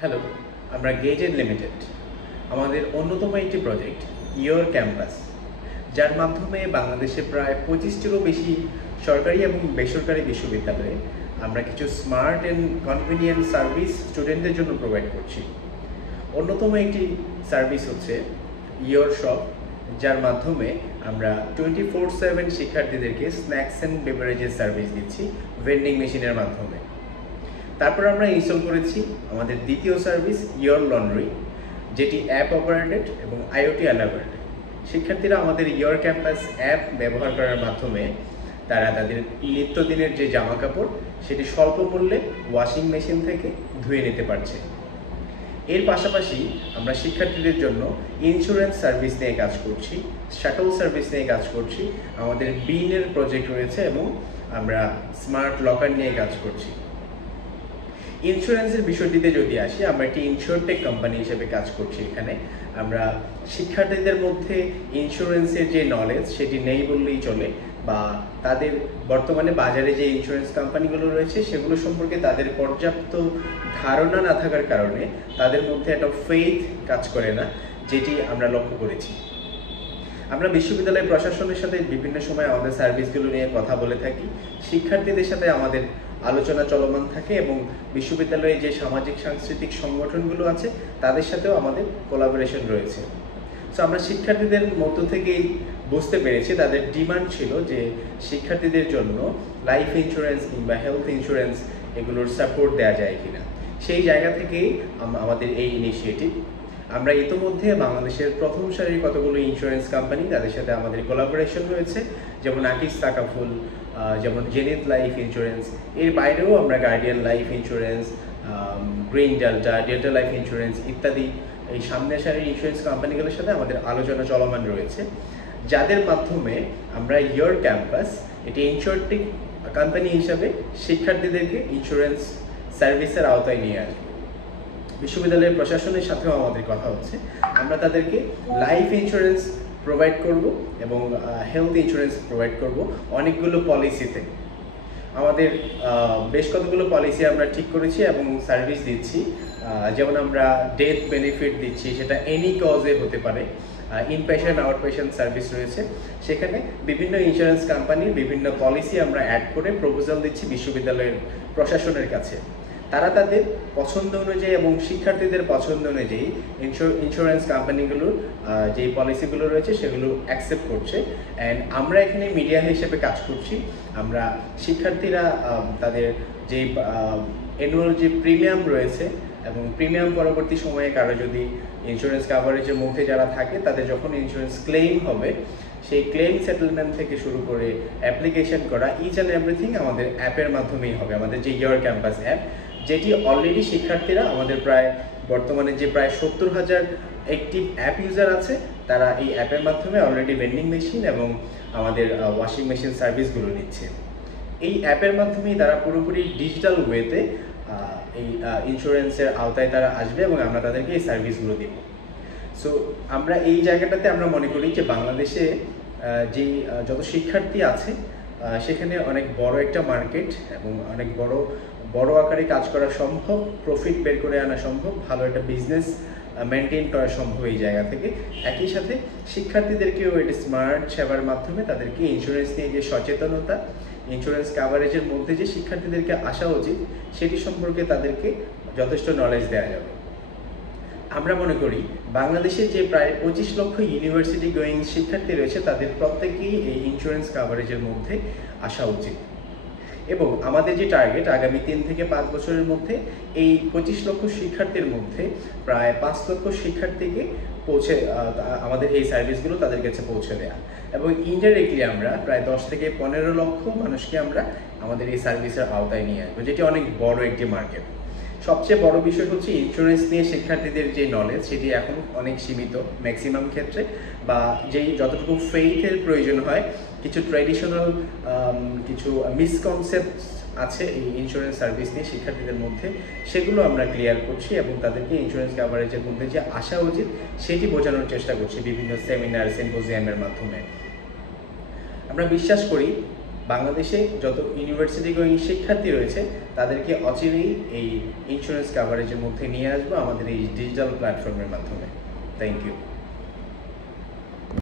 Hello, আমরা gazette limited আমাদের অন্যতম একটি প্রজেক্ট ইয়োর ক্যাম্পাস, যার মাধ্যমে বাংলাদেশে প্রায় 25টিরও বেশি সরকারি এবং বেসরকারি বিশ্ববিদ্যালয়ে আমরা কিছু স্মার্ট অ্যান্ড কনভিনিয়েন্ট সার্ভিস স্টুডেন্টদের জন্য প্রোভাইড করছি। অন্যতম একটি সার্ভিস হচ্ছে ইয়োর শপ, যার মাধ্যমে আমরা 24/7 শিক্ষার্থীদেরকে স্ন্যাক্স অ্যান্ড বেভারেজেস সার্ভিস দিচ্ছি ভেন্ডিং মেশিনের মাধ্যমে। তারপর আমরা ইনস্টল করেছি আমাদের দ্বিতীয় সার্ভিস ইয়োর লন্ড্রি, যেটি অ্যাপ অপারেটেড এবং আইওটি অ্যালাবেড। শিক্ষার্থীরা আমাদের ইয়োর ক্যাম্পাস অ্যাপ ব্যবহার করার মাধ্যমে তারা তাদের নিত্যদিনের যে জামা কাপড় সেটি স্বল্প মূল্যে ওয়াশিং মেশিন থেকে ধুয়ে নিতে পারছে। এর পাশাপাশি আমরা শিক্ষার্থীদের জন্য ইন্স্যুরেন্স সার্ভিস নিয়ে কাজ করছি, শাটল সার্ভিস নিয়ে কাজ করছি, আমাদের বিনের প্রজেক্ট রয়েছে এবং আমরা স্মার্ট লকার নিয়ে কাজ করছি। ইন্স্যুরেন্সের বিষয়টিতে যদি আসি, আমরা একটি ইনশিওরটেক কোম্পানি হিসেবে কাজ করছি। এখানে আমরা শিক্ষার্থীদের মধ্যে ইন্স্যুরেন্সের যে নলেজ সেটি নেই বললেই চলে, বা তাদের বর্তমানে বাজারে যে ইন্স্যুরেন্স কোম্পানিগুলো রয়েছে সেগুলো সম্পর্কে তাদের পর্যাপ্ত ধারণা না থাকার কারণে তাদের মধ্যে একটা ফেইথ কাজ করে না, যেটি আমরা লক্ষ্য করেছি। আমরা বিশ্ববিদ্যালয় প্রশাসনের সাথে বিভিন্ন সময় আমাদের সার্ভিসগুলো নিয়ে কথা বলে থাকি, শিক্ষার্থীদের সাথে আমাদের আলোচনা চলমান থাকে এবং বিশ্ববিদ্যালয়ে যে সামাজিক সাংস্কৃতিক সংগঠনগুলো আছে তাদের সাথেও আমাদের কোলাবোরেশন রয়েছে। সো আমরা শিক্ষার্থীদের মধ্য থেকেই বুঝতে পেরেছি তাদের ডিমান্ড ছিল যে শিক্ষার্থীদের জন্য লাইফ ইন্স্যুরেন্স কিংবা হেলথ ইন্স্যুরেন্স এগুলোর সাপোর্ট দেওয়া যায় কিনা। সেই জায়গা থেকেই আমাদের এই ইনিশিয়েটিভ। আমরা ইতোমধ্যে বাংলাদেশের প্রথম সারির কতগুলো ইন্স্যুরেন্স কোম্পানি তাদের সাথে আমাদের কোলাবোরেশন হয়েছে, যেমন আকিস তাকাফুল, যেমন জেনিত লাইফ ইন্স্যুরেন্স। এর বাইরেও আমরা guardian life insurance, green delta, delta life insurance ইত্যাদি এই সামনের সারির ইন্স্যুরেন্স কোম্পানিগুলোর সাথে আমাদের আলোচনা চলমান রয়েছে, যাদের মাধ্যমে আমরা ইয়োর ক্যাম্পাস এটি ইনশিওরটেক কোম্পানি হিসাবে শিক্ষার্থীদেরকে ইন্স্যুরেন্স সার্ভিসের আওতায় নিয়ে আসবো। বিশ্ববিদ্যালয়ের প্রশাসনের সাথেও আমাদের কথা হচ্ছে, আমরা তাদেরকে লাইফ ইন্স্যুরেন্স প্রোভাইড করব এবং হেলথ ইন্স্যুরেন্স প্রোভাইড করব অনেকগুলো পলিসিতে। আমাদের বেশ কতগুলো পলিসি আমরা ঠিক করেছি এবং সার্ভিস দিচ্ছি। যেমন আমরা ডেথ বেনিফিট দিচ্ছি, সেটা এনি কজে হতে পারে। ইনপেশেন্ট আউটপেশেন্ট সার্ভিস রয়েছে, সেখানে বিভিন্ন ইন্স্যুরেন্স কোম্পানির বিভিন্ন পলিসি আমরা অ্যাড করে প্রপোজাল দিচ্ছি বিশ্ববিদ্যালয়ের প্রশাসনের কাছে। তারা তাদের পছন্দ অনুযায়ী এবং শিক্ষার্থীদের পছন্দ অনুযায়ী ইন্স্যুরেন্স কোম্পানিগুলোর যে পলিসিগুলো রয়েছে সেগুলো অ্যাকসেপ্ট করছে। অ্যান্ড আমরা এখানে মিডিয়া হিসেবে কাজ করছি। আমরা শিক্ষার্থীরা তাদের যে অ্যানুয়াল যে প্রিমিয়াম রয়েছে এবং প্রিমিয়াম পরবর্তী সময়ে কারো যদি ইন্স্যুরেন্স কাভারেজের মধ্যে যারা থাকে তাদের যখন ইন্স্যুরেন্স ক্লেম হবে, সেই ক্লেম সেটেলমেন্ট থেকে শুরু করে অ্যাপ্লিকেশন করা ইচ অ্যান্ড এভরিথিং আমাদের অ্যাপের মাধ্যমেই হবে। আমাদের যে ইয়োর ক্যাম্পাস অ্যাপ, যেটি অলরেডি শিক্ষার্থীরা আমাদের বর্তমানে যে প্রায় 70,000 অ্যাক্টিভ অ্যাপ ইউজার আছে, তারা এই অ্যাপের মাধ্যমে অলরেডি ভেন্ডিং মেশিন এবং আমাদের ওয়াশিং মেশিন সার্ভিসগুলো নিচ্ছে। এই অ্যাপের মাধ্যমেই তারা পুরোপুরি ডিজিটাল ওয়েতে এই ইন্স্যুরেন্সের আওতায় তারা আসবে এবং আমরা তাদেরকে এই সার্ভিসগুলো দেব। সো আমরা এই জায়গাটাতে আমরা মনে করি যে বাংলাদেশে যেই যত শিক্ষার্থী আছে সেখানে অনেক বড় একটা মার্কেট এবং অনেক বড় আকারে কাজ করা সম্ভব, প্রফিট বের করে আনা সম্ভব, ভালো একটা বিজনেস মেনটেন করা সম্ভব এই জায়গা থেকে। একই সাথে শিক্ষার্থীদেরকেও এটি স্মার্ট সেবার মাধ্যমে তাদেরকে ইন্স্যুরেন্স নিয়ে যে সচেতনতা, ইন্স্যুরেন্স কাভারেজের মধ্যে যে শিক্ষার্থীদেরকে আসা উচিত সেটি সম্পর্কে তাদেরকে যথেষ্ট নলেজ দেওয়া যাবে। আমরা মনে করি বাংলাদেশে যে প্রায় 25 লক্ষ ইউনিভার্সিটি গোয়িং শিক্ষার্থী রয়েছে তাদের প্রত্যেকেই এই ইন্স্যুরেন্স কাভারেজের মধ্যে আসা উচিত এবং আমাদের যে টার্গেট আগামী 3 থেকে 5 বছরের মধ্যে এই 25 লক্ষ শিক্ষার্থীর মধ্যে প্রায় 5 লক্ষ শিক্ষার্থীকে আমাদের এই সার্ভিসগুলো তাদের কাছে পৌঁছে দেওয়া এবং ইনডাইরেক্টলি আমরা প্রায় 10 থেকে 15 লক্ষ মানুষকে আমরা আমাদের এই সার্ভিসের আওতায় নিয়ে আসবো, যেটি অনেক বড় একটি মার্কেট। সবচেয়ে বড় বিষয় হচ্ছে ইন্স্যুরেন্স নিয়ে শিক্ষার্থীদের যে নলেজ সেটি এখন অনেক সীমিত ম্যাক্সিমাম ক্ষেত্রে, বা যেই যতটুকু ফেইথের প্রয়োজন হয়, কিছু ট্র্যাডিশনাল কিছু মিসকনসেপ্ট আছে এই ইন্স্যুরেন্স সার্ভিস নিয়ে শিক্ষার্থীদের মধ্যে, সেগুলো আমরা ক্লিয়ার করছি এবং তাদেরকে ইন্স্যুরেন্স কাভারেজের মধ্যে যে আসা উচিত সেটি বোঝানোর চেষ্টা করছি বিভিন্ন সেমিনার সিম্পোজিয়ামের মাধ্যমে। আমরা বিশ্বাস করি বাংলাদেশে যত ইউনিভার্সিটি গোয়িং শিক্ষার্থী রয়েছে তাদেরকে অচিরেই এই ইন্স্যুরেন্স কাভারেজের মধ্যে নিয়ে আসবো আমাদের এই ডিজিটাল প্ল্যাটফর্মের মাধ্যমে। Thank you.